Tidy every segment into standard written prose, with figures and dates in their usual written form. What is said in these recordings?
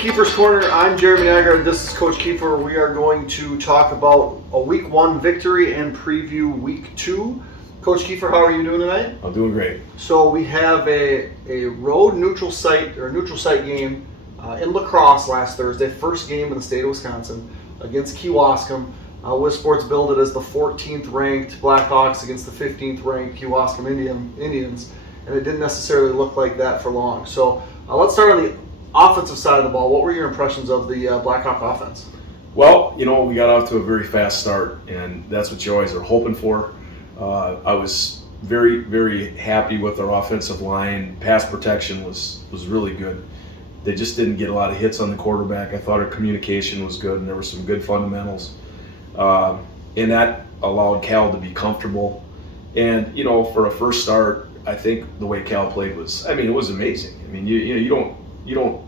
Keefer's Corner. I'm Jeremy Nygaard. This is Coach Keefer. We are going to talk about a Week 1 victory and preview Week 2. Coach Keefer, how are you doing tonight? I'm doing great. So we have a road neutral site game in La Crosse last Thursday. First game in the state of Wisconsin against Kewaskum. Wiz Sports billed it as the 14th ranked Blackhawks against the 15th ranked Kewaskum Indians, and it didn't necessarily look like that for long. So let's start on the offensive side of the ball. What were your impressions of the Blackhawk offense? Well, we got off to a very fast start, and that's what you always are hoping for. I was very, very happy with our offensive line. Pass protection was really good. They just didn't get a lot of hits on the quarterback. I thought our communication was good, and there were some good fundamentals. And that allowed Cal to be comfortable. And, for a first start, I think the way Cal played it was amazing. You don't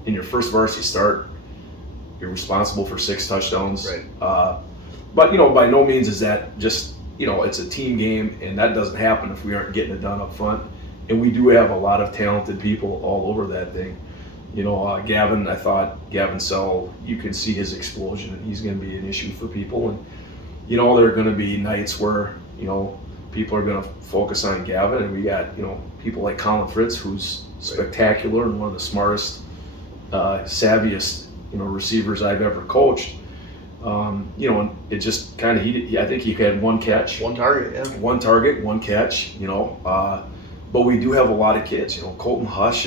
in your first varsity start, you're responsible for 6 touchdowns. Right. But by no means is that just, it's a team game, and that doesn't happen if we aren't getting it done up front. And we do have a lot of talented people all over that thing. Gavin Sell, you can see his explosion, and he's going to be an issue for people. And, there are going to be nights where, people are going to focus on Gavin, and we got, people like Colin Fritz, who's spectacular and one of the smartest, savviest, receivers I've ever coached. And it just kind of, I think he had one catch. One target, yeah. One target, one catch, but we do have a lot of kids. Colton Hush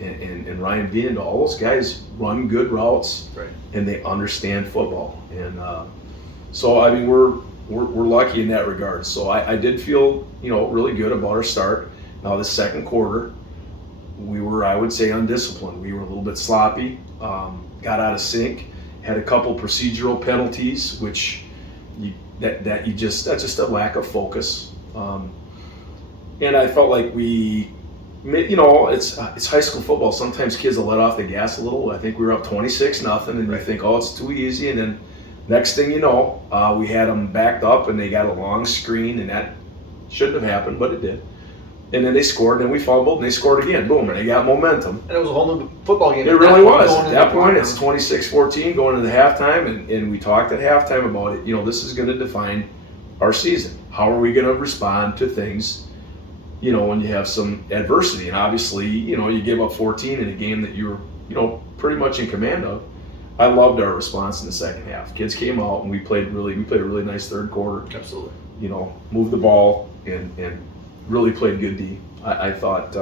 and Ryan Bean, all those guys run good routes, right, and they understand football. And so, we're lucky in that regard. So I did feel, really good about our start. Now, the second quarter, we were, I would say, undisciplined. We were a little bit sloppy, got out of sync, had a couple procedural penalties, which that's just a lack of focus. And I felt like it's high school football. Sometimes kids will let off the gas a little. I think we were up 26-0, and you think, oh, it's too easy. And then next thing you know, we had them backed up, and they got a long screen, and that shouldn't have happened, but it did. And then they scored, and we fumbled, and they scored again. Boom, and they got momentum. And it was a whole new football game. It really was. At that point, it's 26-14 going into the halftime, and we talked at halftime about it. This is going to define our season. How are we going to respond to things, when you have some adversity? And obviously, you give up 14 in a game that you were, pretty much in command of. I loved our response in the second half. Kids came out, and we played a really nice third quarter. Absolutely. Moved the ball and really played good D. I thought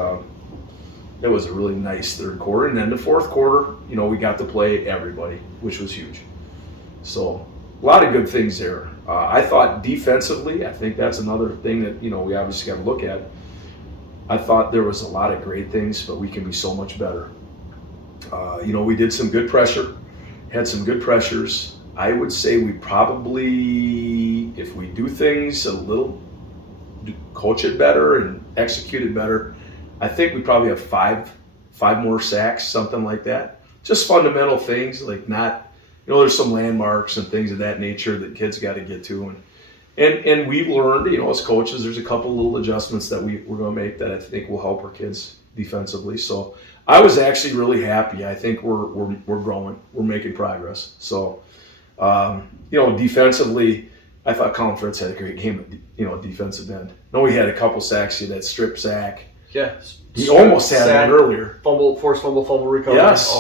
it was a really nice third quarter. And then the fourth quarter, we got to play everybody, which was huge. So a lot of good things there. I thought defensively, I think that's another thing that, we obviously got to look at. I thought there was a lot of great things, but we can be so much better. We did some good pressure, had some good pressures. I would say we probably, if we do things a little, coach it better and execute it better, I think we probably have five more sacks, something like that. Just fundamental things, like not, there's some landmarks and things of that nature that kids got to get to. And we've learned, as coaches, there's a couple little adjustments that we're going to make that I think will help our kids defensively. So I was actually really happy. I think we're growing. We're making progress. So, defensively, I thought Colin Fritz had a great game at defensive end. No, he had a couple sacks. He had that strip sack. Yeah. He almost had one earlier. Forced fumble recovery. Yes.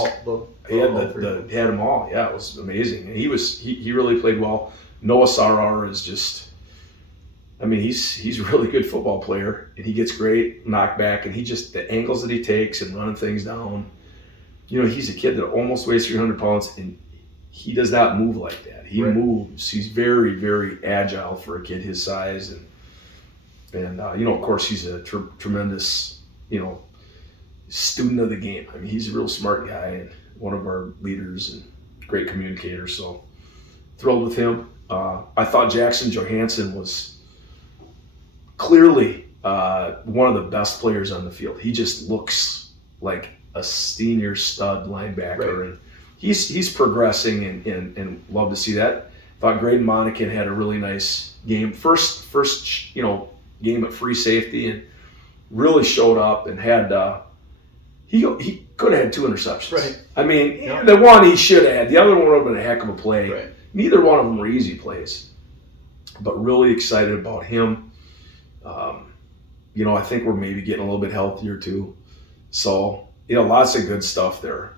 He had them all. Yeah, it was amazing. And he really played well. Noah Sarar is just, he's a really good football player, and he gets great knockback, and the angles that he takes and running things down. He's a kid that almost weighs 300 pounds, and he does not move like that. He moves. He's very, very agile for a kid his size, and of course, he's a tremendous, student of the game. He's a real smart guy and one of our leaders and great communicator. So thrilled with him. I thought Jackson Johansson was clearly one of the best players on the field. He just looks like a senior stud linebacker, and he's progressing, and love to see that. Thought Graydon Monacan had a really nice game. First game at free safety, and really showed up and had he could have had 2 interceptions. Right. I mean, the one he should have had. The other one would have been a heck of a play. Right. Neither one of them were easy plays. But really excited about him. I think we're maybe getting a little bit healthier too. So, lots of good stuff there.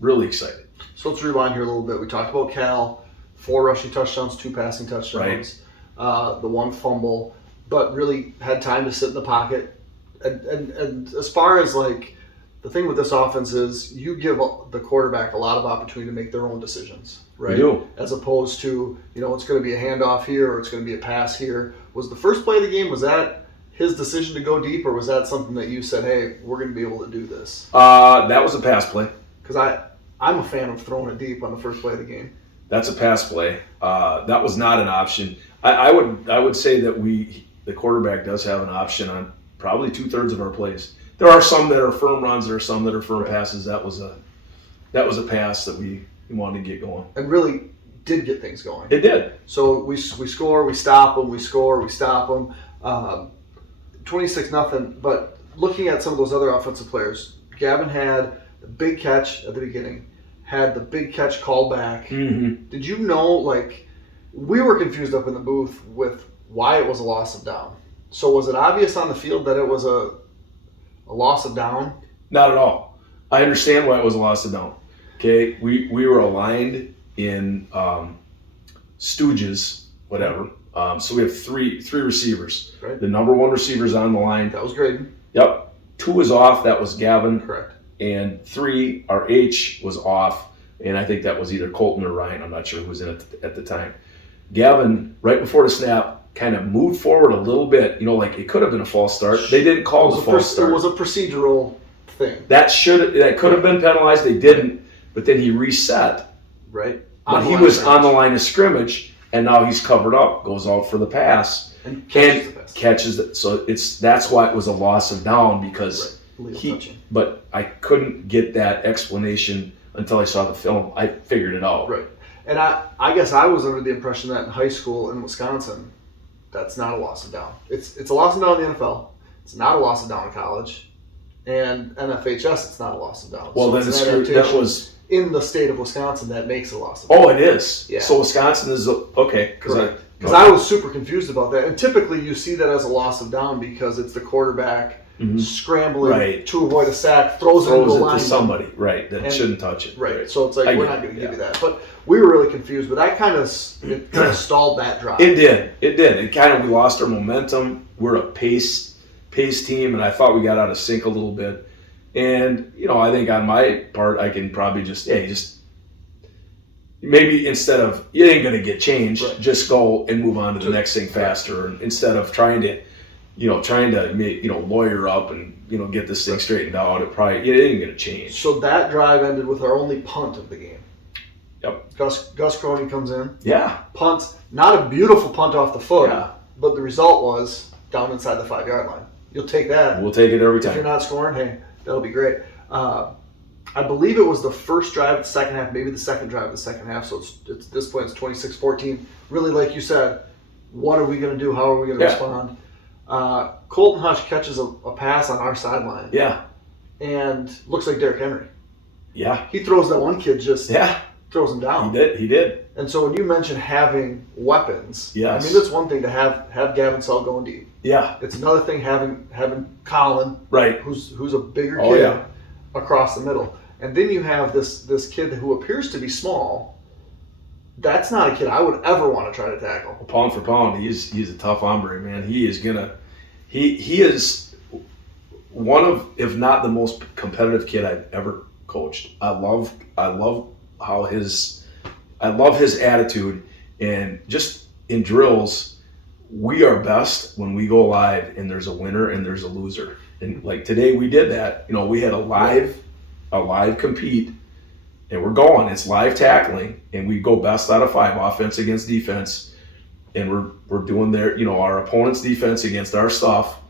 Really excited. So let's rewind here a little bit. We talked about Cal, 4 rushing touchdowns, 2 passing touchdowns, the 1 fumble, but really had time to sit in the pocket. And as far as like the thing with this offense is you give the quarterback a lot of opportunity to make their own decisions, right? We do. As opposed to, it's going to be a handoff here or it's going to be a pass here. Was the first play of the game, was that his decision to go deep, or was that something that you said, hey, we're going to be able to do this? That was a pass play. Because I'm a fan of throwing it deep on the first play of the game. That's a pass play. That was not an option. I would say that the quarterback does have an option on probably 2/3 of our plays. There are some that are firm runs. There are some that are firm passes. That was a pass that we wanted to get going. And really did get things going. It did. So we score, we stop them, we score, we stop them. 26-0. But looking at some of those other offensive players, Gavin had the big catch at the beginning, had the big catch called back. Mm-hmm. Did you know, we were confused up in the booth with why it was a loss of down. So was it obvious on the field that it was a loss of down? Not at all. I understand why it was a loss of down. Okay, we were aligned in stooges, whatever. So we have three receivers. Right. The number 1 receiver's on the line. That was Graydon. Yep. 2 is off. That was Gavin. Correct. And 3, our H was off, and I think that was either Colton or Ryan. I'm not sure who was in it at the time. Gavin, right before the snap, kind of moved forward a little bit. It could have been a false start. They didn't call the false start. It was a procedural thing. That could have been penalized. They didn't. But then he reset. Right. But he was on the line of scrimmage, and now he's covered up, goes out for the pass, and catches it. So that's why it was a loss of down, because but I couldn't get that explanation until I saw the film. I figured it out. Right. And I guess I was under the impression that in high school in Wisconsin, that's not a loss of down. It's a loss of down in the NFL. It's not a loss of down in college. And NFHS, it's not a loss of down. Well, so then that was in the state of Wisconsin that makes a loss of down. Oh, it is. Yeah. So Wisconsin is okay. Correct. Because I was super confused about that. And typically you see that as a loss of down because it's the quarterback scrambling to avoid a sack, throws it to somebody, that shouldn't touch it. Right. So it's like, we're not going to give you that. But we were really confused. But that kind of stalled that drive. It did. We lost our momentum. We're a pace team, and I thought we got out of sync a little bit. And, I think on my part, I can probably just maybe instead of, you ain't going to get changed, just go and move on to the next thing faster. And instead of trying to make, lawyer up and, get this thing straightened out, it ain't going to change. So that drive ended with our only punt of the game. Yep. Gus Cronin comes in. Yeah. Punts. Not a beautiful punt off the foot, but the result was down inside the 5-yard line. You'll take that. We'll take it every time. If you're not scoring, hey, that'll be great. I believe it was the first drive of the second half, maybe the second drive of the second half. So it's at this point, it's 26-14. Really, like you said, what are we going to do? How are we going to respond? Colton Hush catches a pass on our sideline. Yeah. And looks like Derrick Henry. Yeah. He throws that one kid throws him down. He did. And so when you mention having weapons, yes. I mean, that's one thing to have Gavin Sell going deep. Yeah. It's another thing having Colin, who's a bigger kid across the middle. And then you have this kid who appears to be small. That's not a kid I would ever want to try to tackle. Well, pound for pound, he's a tough hombre, man. He is one of, if not the most competitive kid I've ever coached. I love how his attitude, and just in drills, we are best when we go live and there's a winner and there's a loser. And like today we did that. We had a live compete, and we're going. It's live tackling, and we go best out of 5, offense against defense, and we're doing our opponent's defense against our stuff,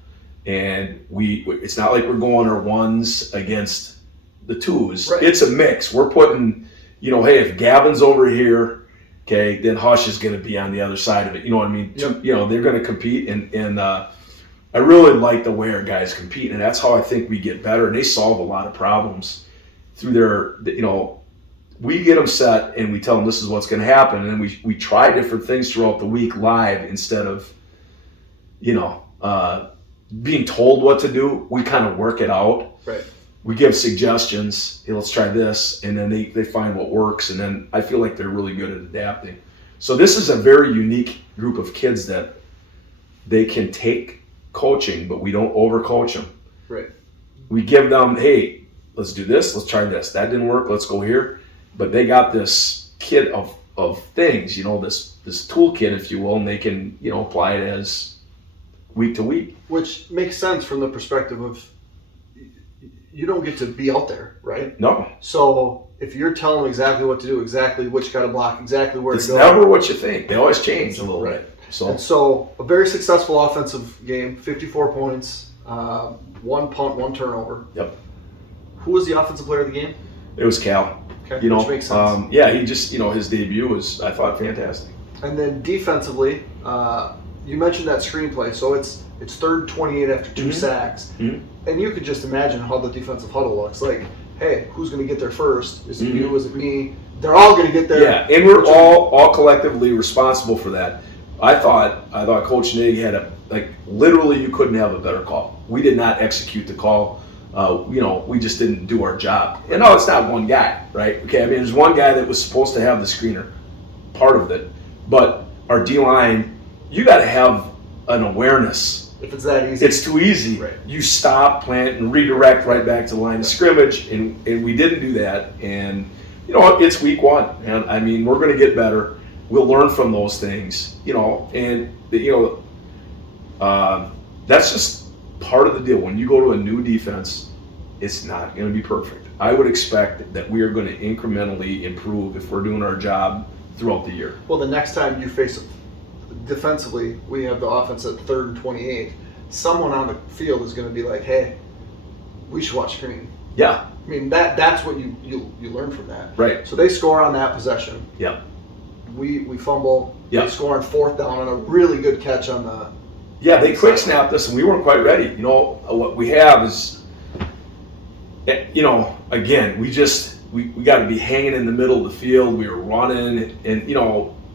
and it's not like we're going our 1s against the 2s. Right. It's a mix. We're putting, hey, if Gavin's over here, okay, then Hush is going to be on the other side of it. You know what I mean? Yep. They're going to compete, and I really like the way our guys compete, and that's how I think we get better. And they solve a lot of problems through we get them set and we tell them this is what's going to happen, and then we try different things throughout the week live instead of, being told what to do. We kind of work it out. Right. We give suggestions. Hey, let's try this, and then they find what works, and then I feel like they're really good at adapting. So this is a very unique group of kids that they can take coaching, but we don't overcoach them. Right. We give them, hey, let's do this, let's try this. That didn't work, let's go here. But they got this kit of things, this toolkit, if you will, and they can, apply it as week to week. Which makes sense from the perspective of you don't get to be out there, right? No. So if you're telling them exactly what to do, exactly which guy to block, exactly where it's to go. It's never what you think. They always change a little bit. So a very successful offensive game, 54 points, 1 punt, 1 turnover. Yep. Who was the offensive player of the game? It was Cal. Okay, which makes sense. He just, his debut was, I thought, fantastic. And then defensively, you mentioned that screenplay. So it's 3rd 28 after 2 sacks. Mm-hmm. And you could just imagine how the defensive huddle looks. Like, hey, who's going to get there first? Is it you? Is it me? They're all going to get there. Yeah, and we're all collectively responsible for that. I thought Coach Nig had literally you couldn't have a better call. We did not execute the call. We just didn't do our job. And no, it's not one guy, right? Okay, I mean, there's one guy that was supposed to have the screener, part of it. But our D-line, you got to have an awareness. If it's that easy. It's too easy. Right. You stop, plant, and redirect right back to the line of scrimmage, and we didn't do that. And, it's week 1. And, I mean, we're going to get better. We'll learn from those things, that's just part of the deal. When you go to a new defense, it's not going to be perfect. I would expect that we are going to incrementally improve if we're doing our job throughout the year. Well, the next time you face defensively, we have the offense at 3rd and 28. Someone on the field is going to be like, hey, we should watch screen. Yeah. I mean, that's what you learn from that. Right. So they score on that possession. Yeah. We fumble. Yeah. They score on 4th down on a really good catch on the. Yeah, they quick snapped us, and we weren't quite ready. What we have is, again, we got to be hanging in the middle of the field. We were running, and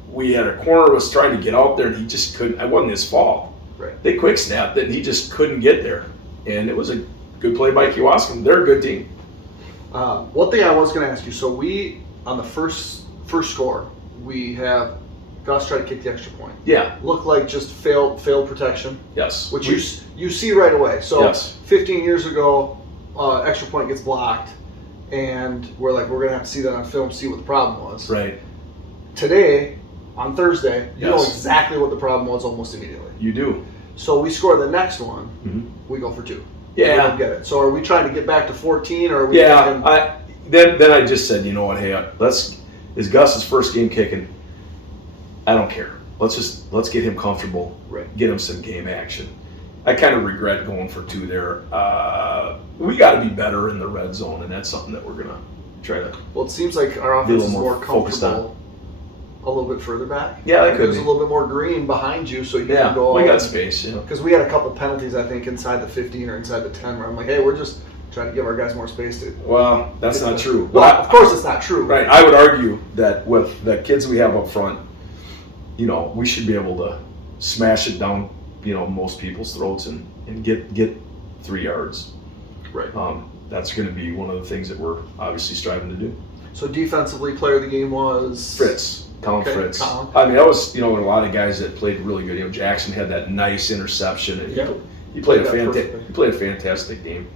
we had a corner was trying to get out there, and he just couldn't. It wasn't his fault. Right. They quick snapped it, and he just couldn't get there. And it was a good play by Kewaskum. They're a good team. One thing I was going to ask you. So we on the first score, we have Gus try to kick the extra point. Yeah. Looked like just failed protection. Yes. Which you see right away. So yes. 15 years ago, extra point gets blocked, and we're going to have to see that on film, see what the problem was. Right. Today, on Thursday, you know Yes. exactly what the problem was almost immediately. You do. So we score the next one, Mm-hmm. we go for 2. Yeah. We don't get it. So are we trying to get back to 14, or are we Yeah. Then I just said, hey, is Gus's first game kicking? I don't care. Let's get him comfortable. Right. Get him some game action. I kind of regret going for 2 there. We got to be better in the red zone, and that's something that we're gonna try to. Well, it seems like our Be a offense little is more more focused on. comfortable a little bit further back. Yeah, that could There's be. a little bit more green behind you, so you Yeah, can go. we got space. Yeah. Because we had a couple penalties, I think, inside the 15 or inside the 10, where I'm like, hey, we're just trying to give our guys more space to. Well, that's not true. Well, of course it's not true. Right. I would argue that with the kids we have up front, we should be able to smash it down, most people's throats and get 3 yards. Right. That's going to be one of the things that we're obviously striving to do. So defensively, player of the game was Fritz. Colin Okay, Fritz. Colin. I mean, that was, a lot of guys that played really good. Jackson had that nice interception. And Yep. he played a perfectly. fantastic game.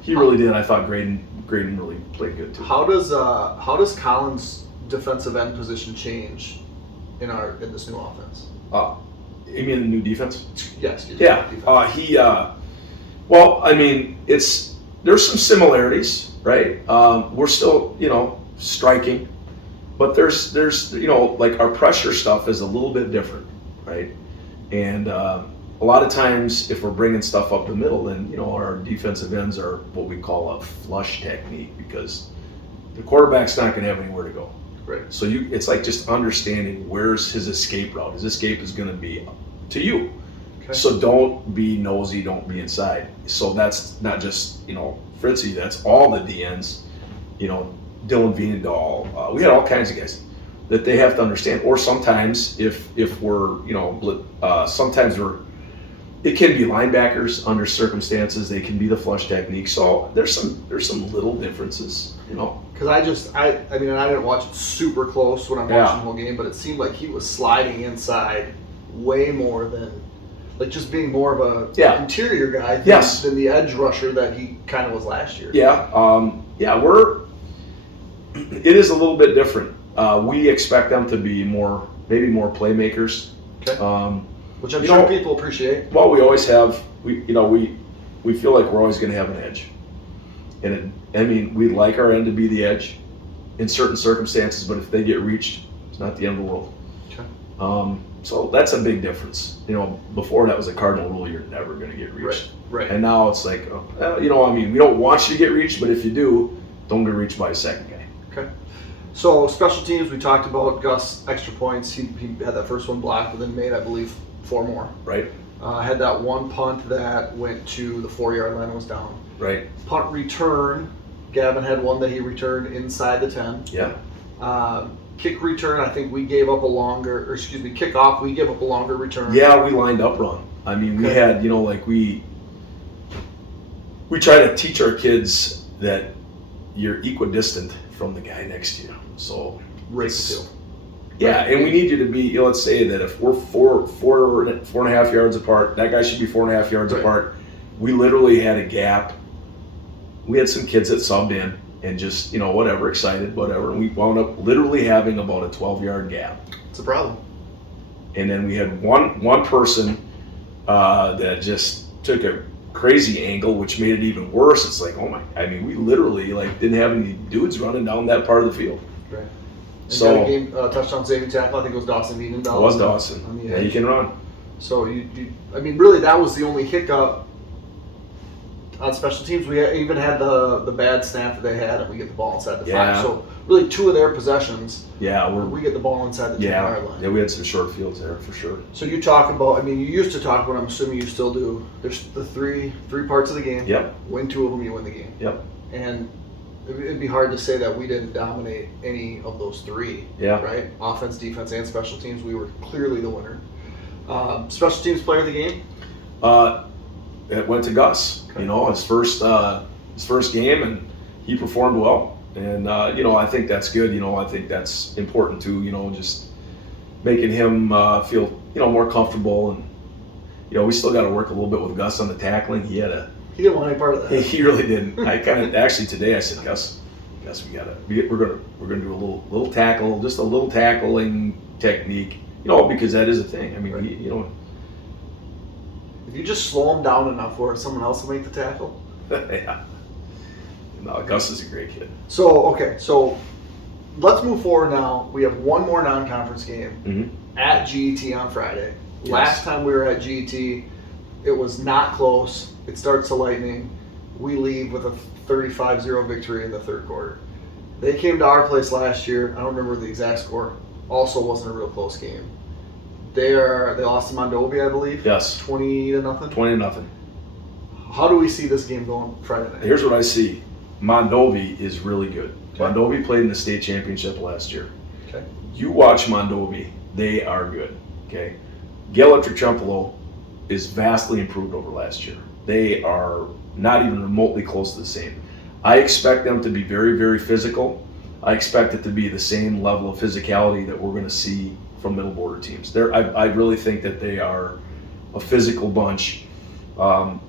He really did. I thought Graydon really played good too. How does Colin's defensive end position change in this new offense? You mean the new defense? Yes. Yeah. Well, I mean, there's some similarities, right? We're still, striking, but there's like our pressure stuff is a little bit different, right? And a lot of times, if we're bringing stuff up the middle, then our defensive ends are what we call a flush technique, because the quarterback's not going to have anywhere to go. Right. So it's like just understanding where's his escape route. His escape is going to be to you. Okay. So don't be nosy, don't be inside. So that's not just, Fritzy, that's all the DNs, Dylan Viendahl. We had all kinds of guys that they have to understand. Or sometimes if we're, sometimes it can be linebackers under circumstances. They can be the flush technique. So there's some little differences, Because I mean, and I didn't watch it super close when I'm watching the whole game, but it seemed like he was sliding inside way more than, like, just being more of a interior guy than the edge rusher that he kind of was last year. It is a little bit different. We expect them to be maybe more playmakers. Okay. Which I'm sure people appreciate. Well, we always have. We feel like we're always going to have an edge, and we like our end to be the edge in certain circumstances. But if they get reached, it's not the end of the world. Okay. So that's a big difference. Before that was a cardinal rule: you're never going to get reached. Right. And now it's like, we don't want you to get reached, but if you do, don't get reached by a second guy. Okay. So special teams, we talked about Gus extra points. He had that first one blocked, but then made, I believe, 4 more. Right. Had that one punt that went to the 4-yard line and was down. Right. Punt return, Gavin had one that he returned inside the 10. Yeah. Kick return, I think we gave up kickoff, we gave up a longer return. Yeah, we lined up wrong. We had, we try to teach our kids that you're equidistant from the guy next to you. So Right to two. Yeah, and we need you to be, let's say that if we're four and a half yards apart, that guy should be 4.5 yards apart. We literally had a gap. We had some kids that subbed in and just, whatever, excited, whatever. And we wound up literally having about a 12-yard gap. It's a problem. And then we had one person that just took a crazy angle, which made it even worse. It's like, we literally didn't have any dudes running down that part of the field. Right. And So game touchdown saving tackle, I think it was Dawson Wiedendahl. It was Dawson. Yeah, he can run. So really that was the only hiccup on special teams. We even had the bad snap that they had, and we get the ball inside the 5. So really 2 of their possessions. Yeah, we get the ball inside the 10-yard line. Yeah, we had some short fields there for sure. So you talk about, you used to talk about, I'm assuming you still do, there's the three parts of the game. Yep. Win 2 of them, you win the game. Yep. And it'd be hard to say that we didn't dominate any of those 3. Yeah. Right? Offense, defense, and special teams. We were clearly the winner. Special teams player of the game? It went to Gus. Okay. His first game, and he performed well. And I think that's good. I think that's important too. Just making him feel more comfortable. And we still got to work a little bit with Gus on the tackling. He didn't want any part of that. He really didn't. I kind of actually today I said, Gus, we're gonna do a little tackle, just a little tackling technique. Because that is a thing. If you just slow him down enough where someone else will make the tackle. Yeah. No, Gus is a great kid. So let's move forward now. We have one more non-conference game at GET on Friday. Yes. Last time we were at GET, it was not close. It starts to lightning. We leave with a 35-0 victory in the 3rd quarter. They came to our place last year. I don't remember the exact score. Also wasn't a real close game. They lost to Mondovi, I believe. Yes. 20-0. 20-0. How do we see this game going Friday night? Here's what I see. Mondovi is really good. Okay. Mondovi played in the state championship last year. Okay. You watch Mondovi, they are good. Okay. Gellert Trempealeau is vastly improved over last year. They are not even remotely close to the same. I expect them to be very, very physical. I expect it to be the same level of physicality that we're going to see from middle border teams. I really think that they are a physical bunch.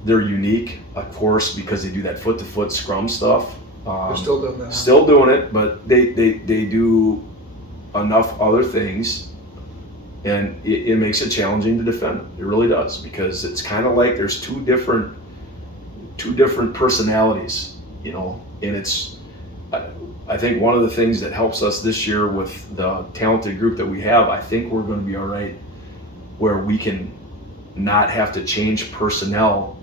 They're unique, of course, because they do that foot-to-foot scrum stuff. They're still doing that. Still doing it, but they do enough other things, and it makes it challenging to defend them. It really does, because it's kind of like there's two different personalities, and it's. I think one of the things that helps us this year with the talented group that we have, I think we're going to be all right, where we can not have to change personnel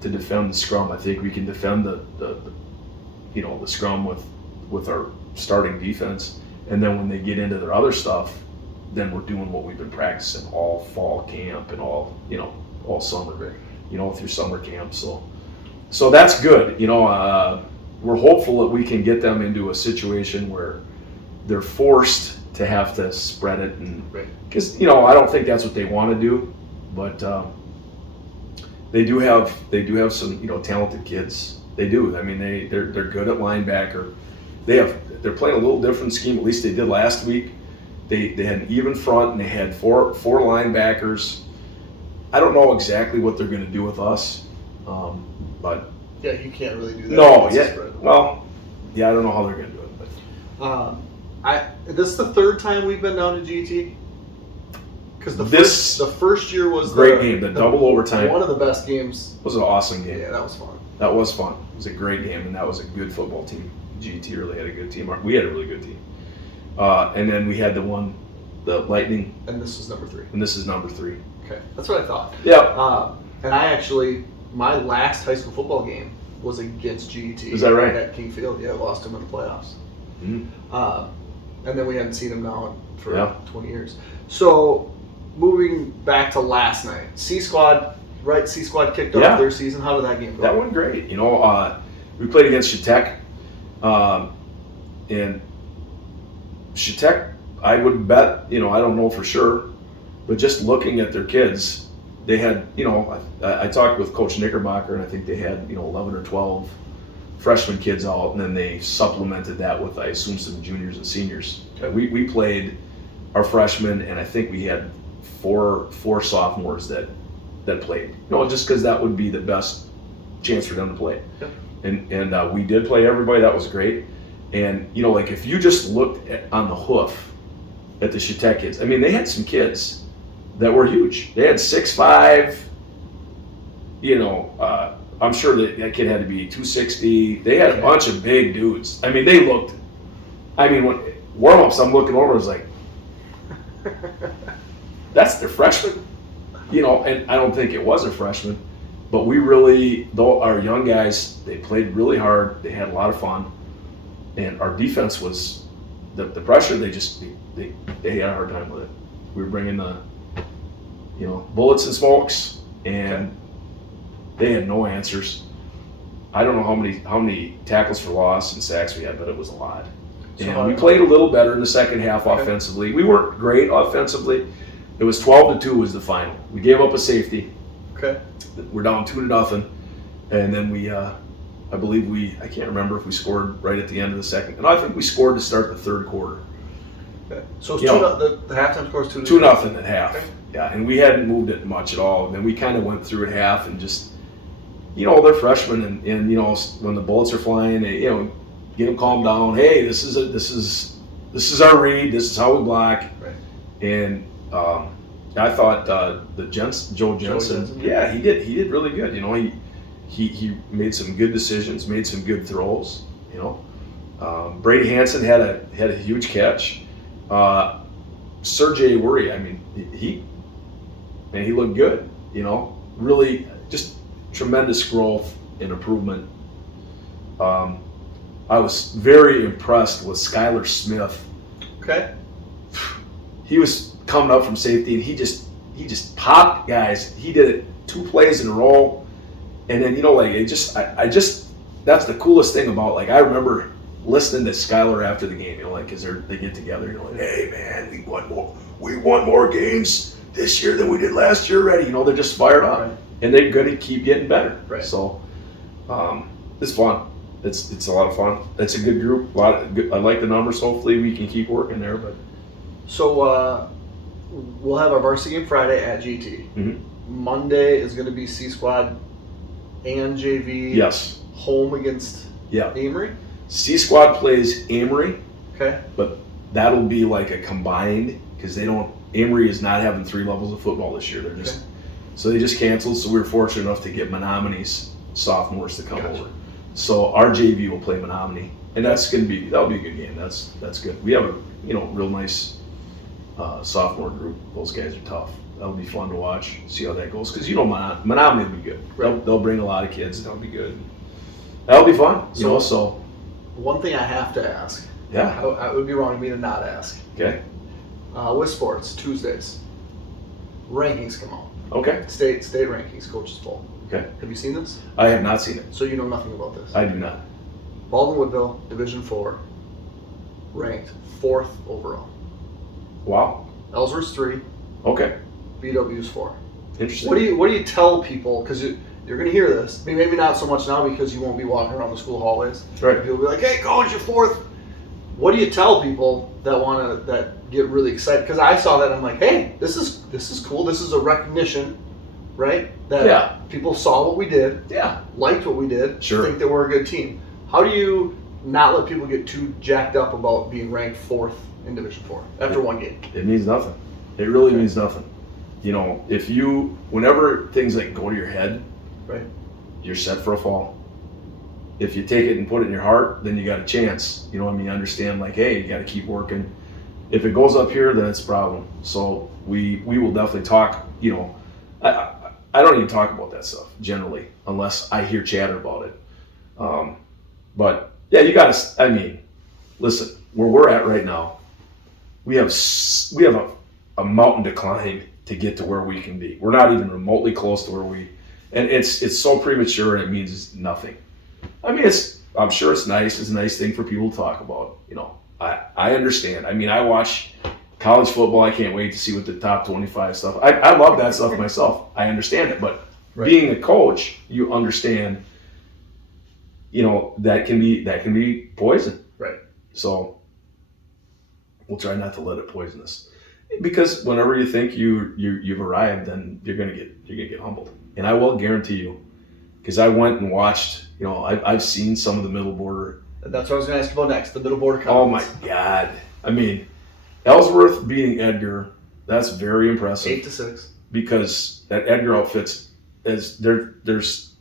to defend the scrum. I think we can defend the scrum with our starting defense, and then when they get into their other stuff, then we're doing what we've been practicing all fall camp and all. all summer, through summer camp. So that's good. We're hopeful that we can get them into a situation where they're forced to have to spread it, and because I don't think that's what they want to do, but they do have some talented kids. They do. I mean, they're good at linebacker. They're playing a little different scheme. At least they did last week. They had an even front, and they had four linebackers. I don't know exactly what they're going to do with us, but yeah, you can't really do that. No, yeah. Well, yeah, I don't know how they're going to do it, but this is the third time we've been down to GT. Because the first year was great game. The double overtime, one of the best games. It was an awesome game. Yeah, that was fun. That was fun. It was a great game, and that was a good football team. GT really had a good team. We had a really good team. And then we had the Lightning. And this is number 3. And this is number 3. Okay, that's what I thought. Yeah. And my last high school football game was against GT. Is that right? At King Field. Yeah, I lost him in the playoffs. Mm-hmm. And then we haven't seen him now for 20 years. So, moving back to last night, C Squad kicked off their season. How did that game go? That went great. We played against Shatek, and Shatek, I would bet, I don't know for sure, but just looking at their kids, they had, I talked with Coach Knickerbocker, and I think they had, 11 or 12 freshman kids out, and then they supplemented that with, I assume, some juniors and seniors. We played our freshmen, and I think we had four sophomores that played. Just because that would be the best chance for them to play. Yep. And we did play everybody. That was great. And if you just looked on the hoof at the Shatek kids, I mean, they had some kids that were huge. They had 6'5". I'm sure that kid had to be 260. They had a bunch of big dudes. I mean, they looked. I mean, when warm-ups, I'm looking over, I was like, that's their freshman, and I don't think it was a freshman, but we really, though our young guys, they played really hard. They had a lot of fun, and our defense was the pressure. They had a hard time with it. We were bringing the, bullets and smokes, and they had no answers. I don't know how many tackles for loss and sacks we had, but it was a lot. And we played a little better in the second half offensively. We weren't great offensively. It was 12-2 was the final. We gave up a safety. Okay. We're down 2-0, and then I can't remember if we scored right at the end of the second. And I think we scored to start the third quarter. Okay. So the halftime score is 2-0. 2-0 at half. Okay. Yeah, and we hadn't moved it much at all. And then we kind of went through at half and just, they're freshmen, and when the bullets are flying, they, get them calmed down. Hey, this is our read. This is how we block. Right. And I thought Joe Jensen, yeah, he did really good. He made some good decisions, made some good throws. Brady Hansen had a huge catch. Sergey Worry, I mean, he looked good. Really just tremendous growth and improvement. I was very impressed with Skylar Smith. Okay. He was coming up from safety, and he just popped guys. He did it 2 plays in a row, and then that's the coolest thing about, I remember listening to Skylar after the game, because they get together, hey man, we won more games this year than we did last year already. They're just fired up, right. And they're going to keep getting better. Right. So it's fun. It's a lot of fun. It's a good group. I like the numbers. Hopefully we can keep working there. But so we'll have our varsity game Friday at GT. Mm-hmm. Monday is going to be C Squad and JV. Yes. Home against Amory. C Squad plays Amory. Okay. But that'll be like a combined, because Amory is not having 3 levels of football this year. So they just canceled. So we were fortunate enough to get Menominee's sophomores to come over. So our JV will play Menominee, and that'll be a good game. That's good. We have a real nice sophomore group. Those guys are tough. That'll be fun to watch. See how that goes, because Menominee will be good. Right. They'll bring a lot of kids. That'll be good. That'll be fun. So one thing I have to ask. Yeah. I would be wrong of me to not ask. Okay. With sports Tuesdays. rankings come out. Okay. State rankings, coaches poll. Okay. Have you seen this? I have not seen it. So you know nothing about this. I do not. Baldwin Woodville, Division 4, ranked 4th overall. Wow. Ellsworth's 3, Okay. BW's 4. Interesting. What do you tell people? Because you're going to hear this. Maybe not so much now because you won't be walking around the school hallways. Right. People will be like, "Hey, coach, you're 4th." What do you tell people that get really excited? Because I saw that and I'm like, "Hey, this is cool. This is a recognition, right? That people saw what we did, liked what we did, think that we're a good team." How do you not let people get too jacked up about being ranked 4th in Division 4 after one game? It means nothing. It really means nothing. Whenever things like go to your head, right, you're set for a fall. If you take it and put it in your heart, then you got a chance. You know what I mean? Understand, like, hey, you got to keep working. If it goes up here, then it's a problem. So we will definitely talk. I don't even talk about that stuff generally unless I hear chatter about it. But yeah, you got to. I mean, listen, where we're at right now, we have a mountain to climb to get to where we can be. We're not even remotely close to where and it's so premature and it means nothing. I mean, I'm sure it's nice. It's a nice thing for people to talk about. I understand. I mean, I watch college football. I can't wait to see what the top 25 stuff. I love that stuff myself. I understand it, but being a coach, you understand. That can be poison. Right. So we'll try not to let it poison us, because whenever you think you've arrived, then you're gonna get humbled. And I will guarantee you, because I went and watched. I've seen some of the middle border. That's what I was going to ask you about next. The middle border Oh conference. my God! I mean, Ellsworth beating Edgar. That's very impressive. 8-6. Because that Edgar outfits there's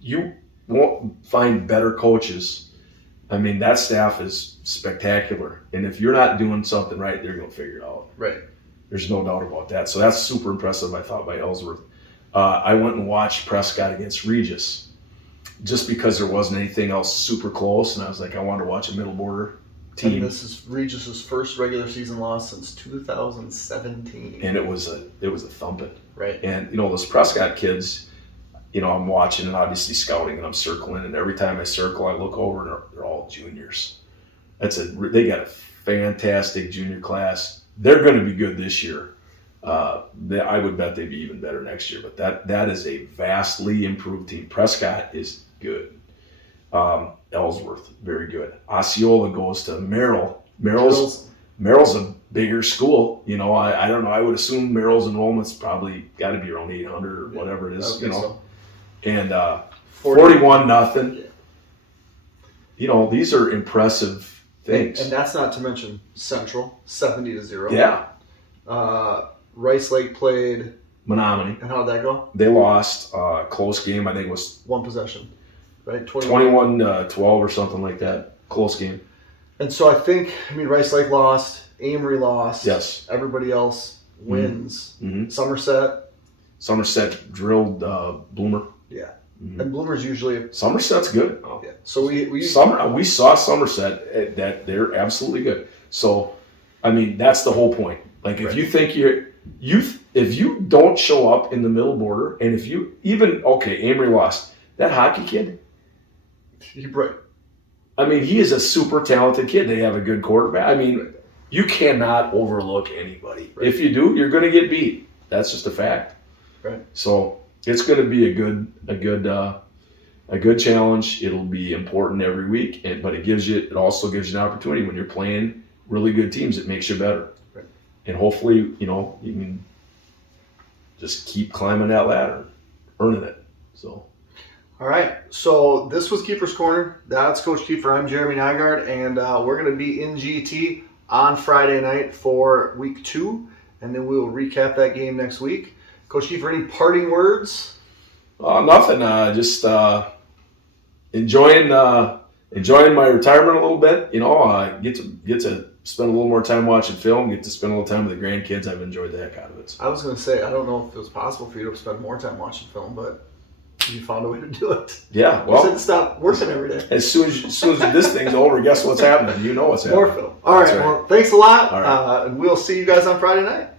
you won't find better coaches. I mean, that staff is spectacular. And if you're not doing something right, they're going to figure it out. Right. There's no doubt about that. So that's super impressive, I thought, by Ellsworth. I went and watched Prescott against Regis just because there wasn't anything else super close. And I was like, I wanted to watch a middle border team. And this is Regis's first regular season loss since 2017. And it was a thumping. Right. And, those Prescott kids, I'm watching and obviously scouting and I'm circling, and every time I circle, I look over and they're all juniors. They got a fantastic junior class. They're going to be good this year. I would bet they'd be even better next year, but that is a vastly improved team. Prescott is good. Ellsworth, very good. Osceola goes to Merrill. Merrill's a bigger school. I don't know. I would assume Merrill's enrollment's probably got to be around 800 or whatever it is. So. And 41-0. Yeah. These are impressive things. And that's not to mention Central 70-0. Yeah. Rice Lake played Menominee. And how did that go? They lost close game. I think it was one possession, right? 21-12 or something like that. Close game. And so Rice Lake lost, Amory lost. Yes. Everybody else wins. Mm-hmm. Somerset drilled Bloomer. Yeah. Mm-hmm. And Bloomer's usually Somerset's good. Oh. Yeah. So we saw Somerset that they're absolutely good. So that's the whole point. Like if you think if you don't show up in the middle border, and if you Amory lost, that hockey kid. Right. He is a super talented kid. They have a good quarterback. You cannot overlook anybody. Right. If you do, you're going to get beat. That's just a fact. Right. So it's going to be a good challenge. It'll be important every week, but it also gives you an opportunity when you're playing really good teams. It makes you better. Right. And hopefully, you can just keep climbing that ladder, earning it. So. All right, so this was Keefer's Corner. That's Coach Keefer. I'm Jeremy Nygaard, and we're going to be in GT on Friday night for week 2, and then we will recap that game next week. Coach Keefer, any parting words? Nothing. Just enjoying my retirement a little bit. Get to spend a little more time watching film. Get to spend a little time with the grandkids. I've enjoyed the heck out of it. So. I was going to say, I don't know if it was possible for you to spend more time watching film, but you found a way to do it. Yeah, well. You said stop working every day. As soon as this thing's over, guess what's happening? You know what's happening. More film. All right, well, thanks a lot. All right. And we'll see you guys on Friday night.